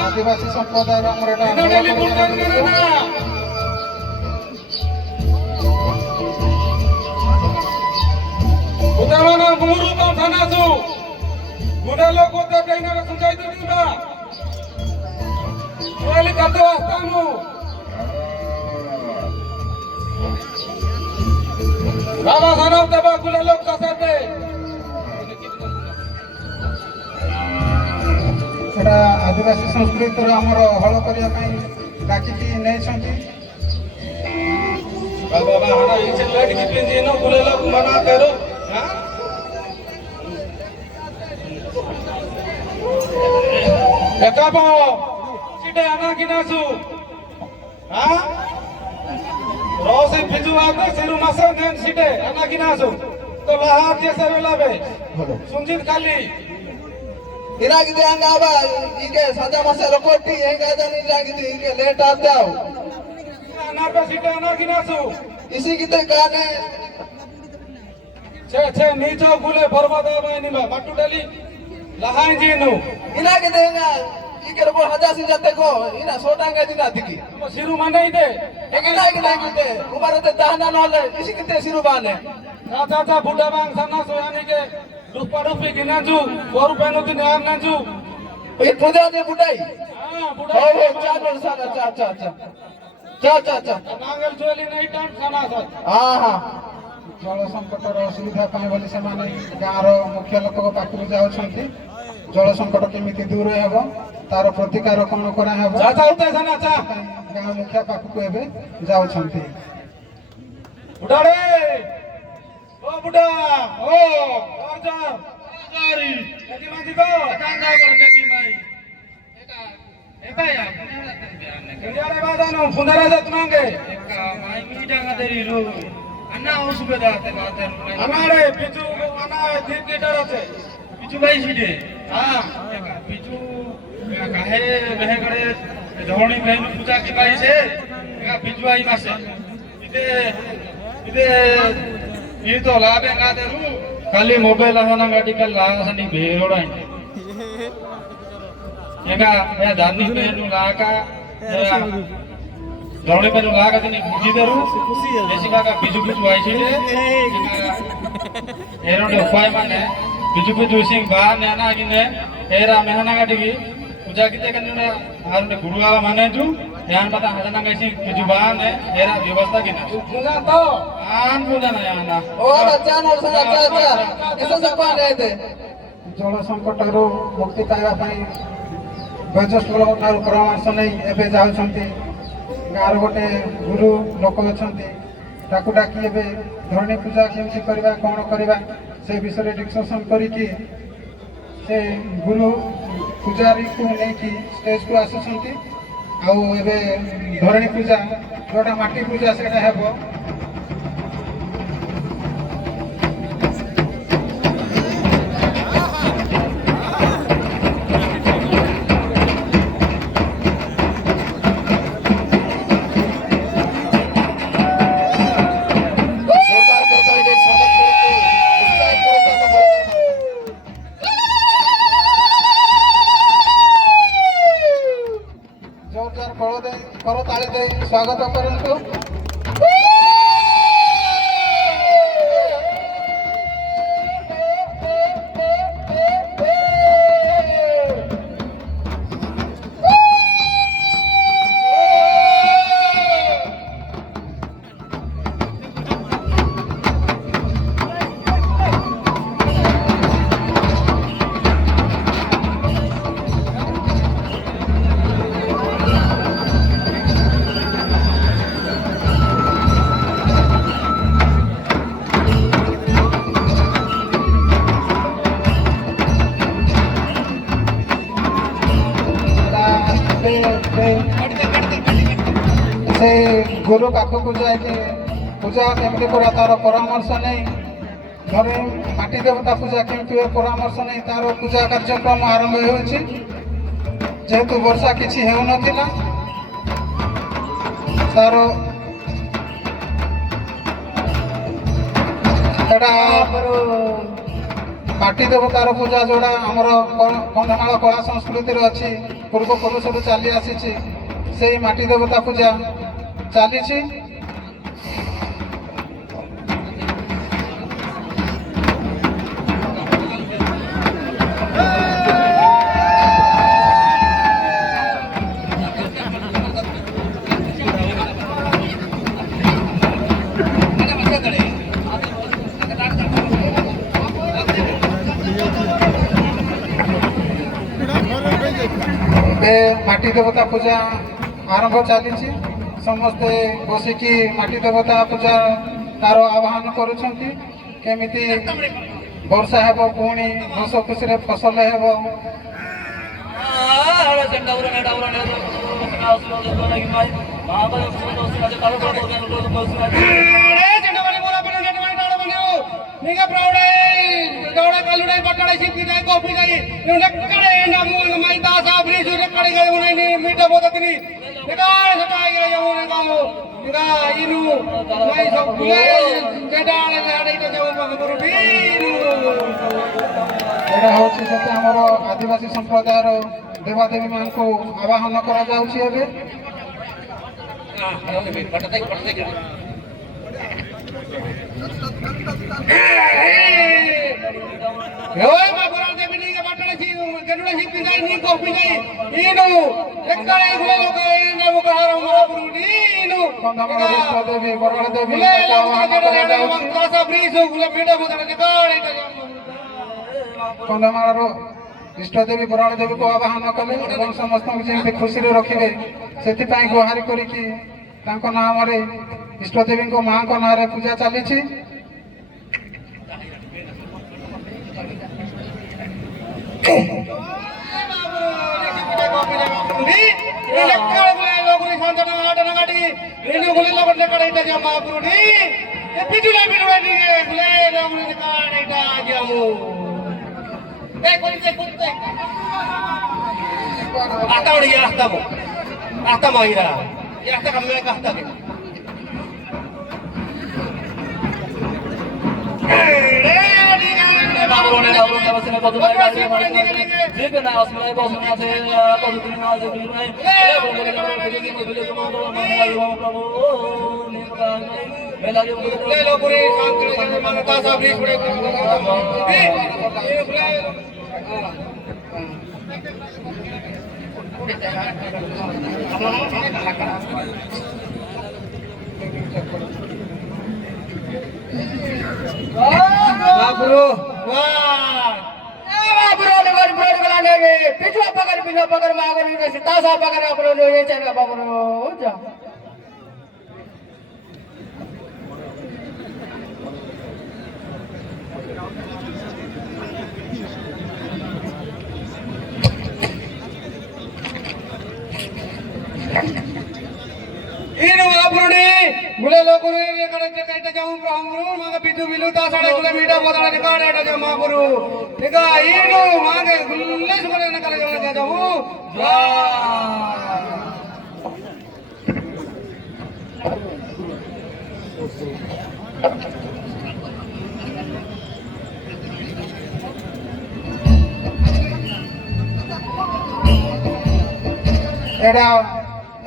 आदिवासी संप्रदाय आदिवासी संस्कृति आमर हल करने डाकिकी नहीं सुंजित खाली ಇರಾಗಿದೆ ಹಂಗಾವ ಈಗ ಸದಾ ಮಸ ರೊಕೊಟ್ಟಿ ಹೆಂಗಾದನಿ ಇರಾಗಿದೆ ಈಗ ಲೇಟ್ ಆದ್ಯಾವ ಅನಾಪ ಸಿಟ ಅನಾಗಿನಾಸು ಇಸಿಗಿತೆ ಕಾನೆ ಛೇ ಛೇ ನೀಚೋ ಗುಲೆ ಬರ್ಬಾದಾವ ನಿಮ ಮಟ್ಟು ಡಲಿ ಲಹಾಯಿ ಜೀನು ಇರಾಗಿದೆ ಹಂಗ ಈಗ ರೊಕೊ ಹಜಾಸಿ ಜತೆಗೋ ಇನ ಸೋಟಾಂಗ ದಿನ ಅದಿಗಿ ಸಿರು ಮನೆ ಇದೆ ಹೇಗಿನಾಗಿದೆ ಉಮರತೆ ದಹನ ನೋಲೆ ಇಸಿಗಿತೆ ಸಿರು ಬಾನೆ ಚಾಚಾ ಬುಡ್ಡಾ ಬಾಂಗ್ ಸನ್ನ ಸೋಯಾನಿಗೆ रुपा रुपी गिनाजू 100 रुपए नो दिन यार नाजू ये पूजा दे बुढ़ाई हां बुढ़ाई हो चार सारा चा नांगल चोली नहीं टाइम खाना सर हां हां जल संकट रो असुविधा पाए बोली से माने गांव रो मुख्य लोक को पाकु जाउ छंती जल संकट केमिति दूर हेबो तार प्रतिकार कोन करा हेबो चा उते सना चा गांव मुखिया पाकु को एबे जाउ छंती बुढ़ाड़े ओ बुढ़ा ओ order dari jadi mandi ko tangga ko neki mai eka ya kenjara badano fundara jat mange eka mai meeting aderi ru anna osubeda ate bater amare pichu ana dip gitar ate pichu bai side ha eka pichu kahe behe kare dhoni behin puja ki bai se eka pichu ai mase ide ये तो लाभे गाते रू खाली mobile आना गाड़ी का लासनी बेरोड़ा है येगा या दानी पे नु लाका दौड़े पे नु लाका तनी बुझी दरू जैसे का बिजु बिजु आई छे एरो दे उपाय माने बिजु बिजु सिंह बा नेना गिने एरा मेहना गाड़ी की पूजा किते कन्ने हार ने गुरु वाला माने जू ध्यान पता हजना कैसी बिजु बा ने एरा व्यवस्था किने पूजा तो आन पूजा ना याना ओ बच्चा नो सना चा ऐसा सब पाने थे जल संकट रो मुक्ति पाइबा पई वैज्ञानिक लोक ठार परामर्श नै एबे जाउ छंती गार गोटे गुरु लोक छंती ताकू डाकी एबे धरणी पूजा केमति करबा कोन करबा से विषय डिस्कशन करी कि से गुरु पूजारी को नै कि स्टेज को आसु छंती आउ एबे धरणी पूजा जोटा माटी पूजा सेटा हेबो करो ताली दे स्वागत करंतु से गुरु पाखक जाए पूजा केमती करा तार परामर्श नहीं घरे माटी देवता पूजा केमती परामर्श नहीं तार पूजा कार्यक्रम आरंभ जेहेतु वर्षा किसी हो ତାର ଏଟା ମାଟି ଦେବତାର ପୂଜା ଯୋଉଟା ଆମର କନ୍ଧମାଳ କଳା ସଂସ୍କୃତିରେ ଅଛି, ପୂର୍ବପୁରୁଷରୁ ଚାଲି ଆସିଛି, ସେଇ ମାଟି ଦେବତା ପୂଜା ଚାଲିଛି। ଏବେ ମାଟି ଦେବତା ପୂଜା ଆରମ୍ଭ ଚାଲିଛି। ସମସ୍ତେ ବସିକି ମାଟି ଦେବତା ପୂଜା ତାର ଆହ୍ୱାନ କରୁଛନ୍ତି, କେମିତି ବର୍ଷା ହେବ, ପୁଣି ହସ ଖୁସିରେ ଫସଲ ହେବ। ଏଇଟା ହେଉଛି ସେତେ ଆମର ଆଦିବାସୀ ସମ୍ପ୍ରଦାୟର ଦେବାଦେବୀ ମାନଙ୍କୁ ଆବାହନ କରାଯାଉଛି। ଏବେ କନ୍ଧମାଳ ଇଷ୍ଟ ଦେବୀ ବରାଳ ଦେବୀ କନ୍ଧମାଳର ଇଷ୍ଟ ଦେବୀ ବରାଳ ଦେବୀକୁ ଆବାହନ କଲେ ଏବଂ ସମସ୍ତଙ୍କୁ ଯେମିତି ଖୁସିରେ ରଖିବେ ସେଥିପାଇଁ ଗୁହାରି କରିକି ତାଙ୍କ ନାମରେ ଇଷ୍ଟ ଦେବୀଙ୍କ ମାଙ୍କ ନାଁରେ ପୂଜା ଚାଲିଛି। पिछवा पकड़ मागर तासा पकड़ अपनो जो ये चल बाबरो जा इन बाबरुडी बुले लोकुरे एकडे एटा जाऊ ब्राह्मणु मग बिजू बिलू तासाडे गुले मीठा बोदाडे निकाडे एटा जा माबरू इका इनु मागे गुल्ले सुगले नकले जा जाऊ जा एडा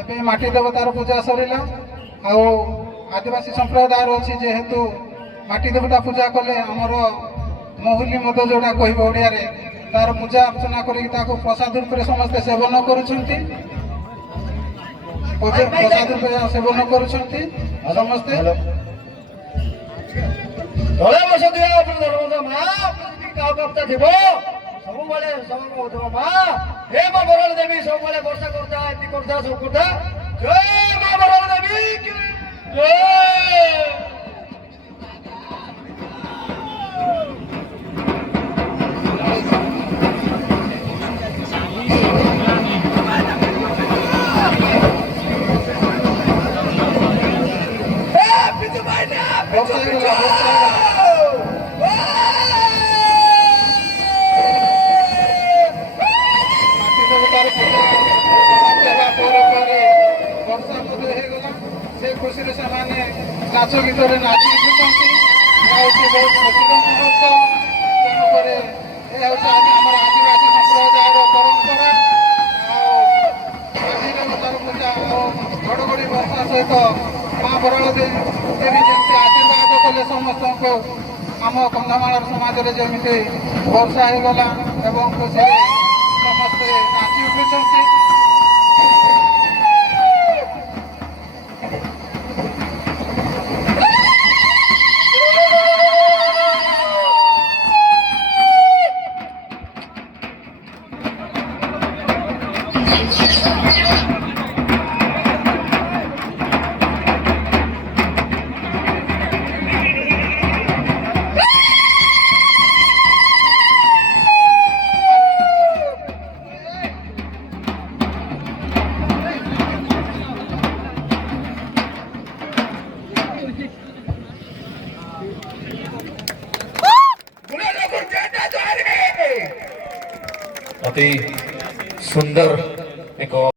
ଏବେ ମାଟି ଦେବତାର ପୂଜା ସରିଲା। ଆଉ ଆଦିବାସୀ ସମ୍ପ୍ରଦାୟର ଅଛି ଯେହେତୁ ମାଟି ଦେବତା ପୂଜା କଲେ ଆମର ମହୁଲି ମଦ ଯୋଉଟା କହିବ ଓଡ଼ିଆରେ, ତାର ପୂଜା ଅର୍ଚ୍ଚନା କରିକି ତାକୁ ପ୍ରସାଦ ରୂପରେ ସମସ୍ତେ ସେବନ କରୁଛନ୍ତି। ପ୍ରସାଦ ରୂପେ ସେବନ କରୁଛନ୍ତି ସମସ୍ତେ। ତଳେ ବସ ଦିଅ ମା କାଉକପ୍ତା ଥିବ ସବୁବେଳେ ସବୁ କହୁଥିବ ମା हे मां बराळ देवी सबले वर्षा करता एति करता सब करता जय मां बराळ देवी की जय ए पितु भाई ना पितु ବର୍ଷା ମଧ୍ୟ ହେଇଗଲା। से खुशी से नाच गीत नाची उठुंट बहुत खुशी मुहूर्त तेणुक यह आम आदिवासी संप्रदायर परंपरा घड़घड़ी वर्षा सहित माँ बराल देवी जमी आशीर्वाद कले समस्त को आम कंधमाल समाज में जमी वर्षा हो गला एवं खुशी समस्ते नाची उठुंट। अति सुंदर एक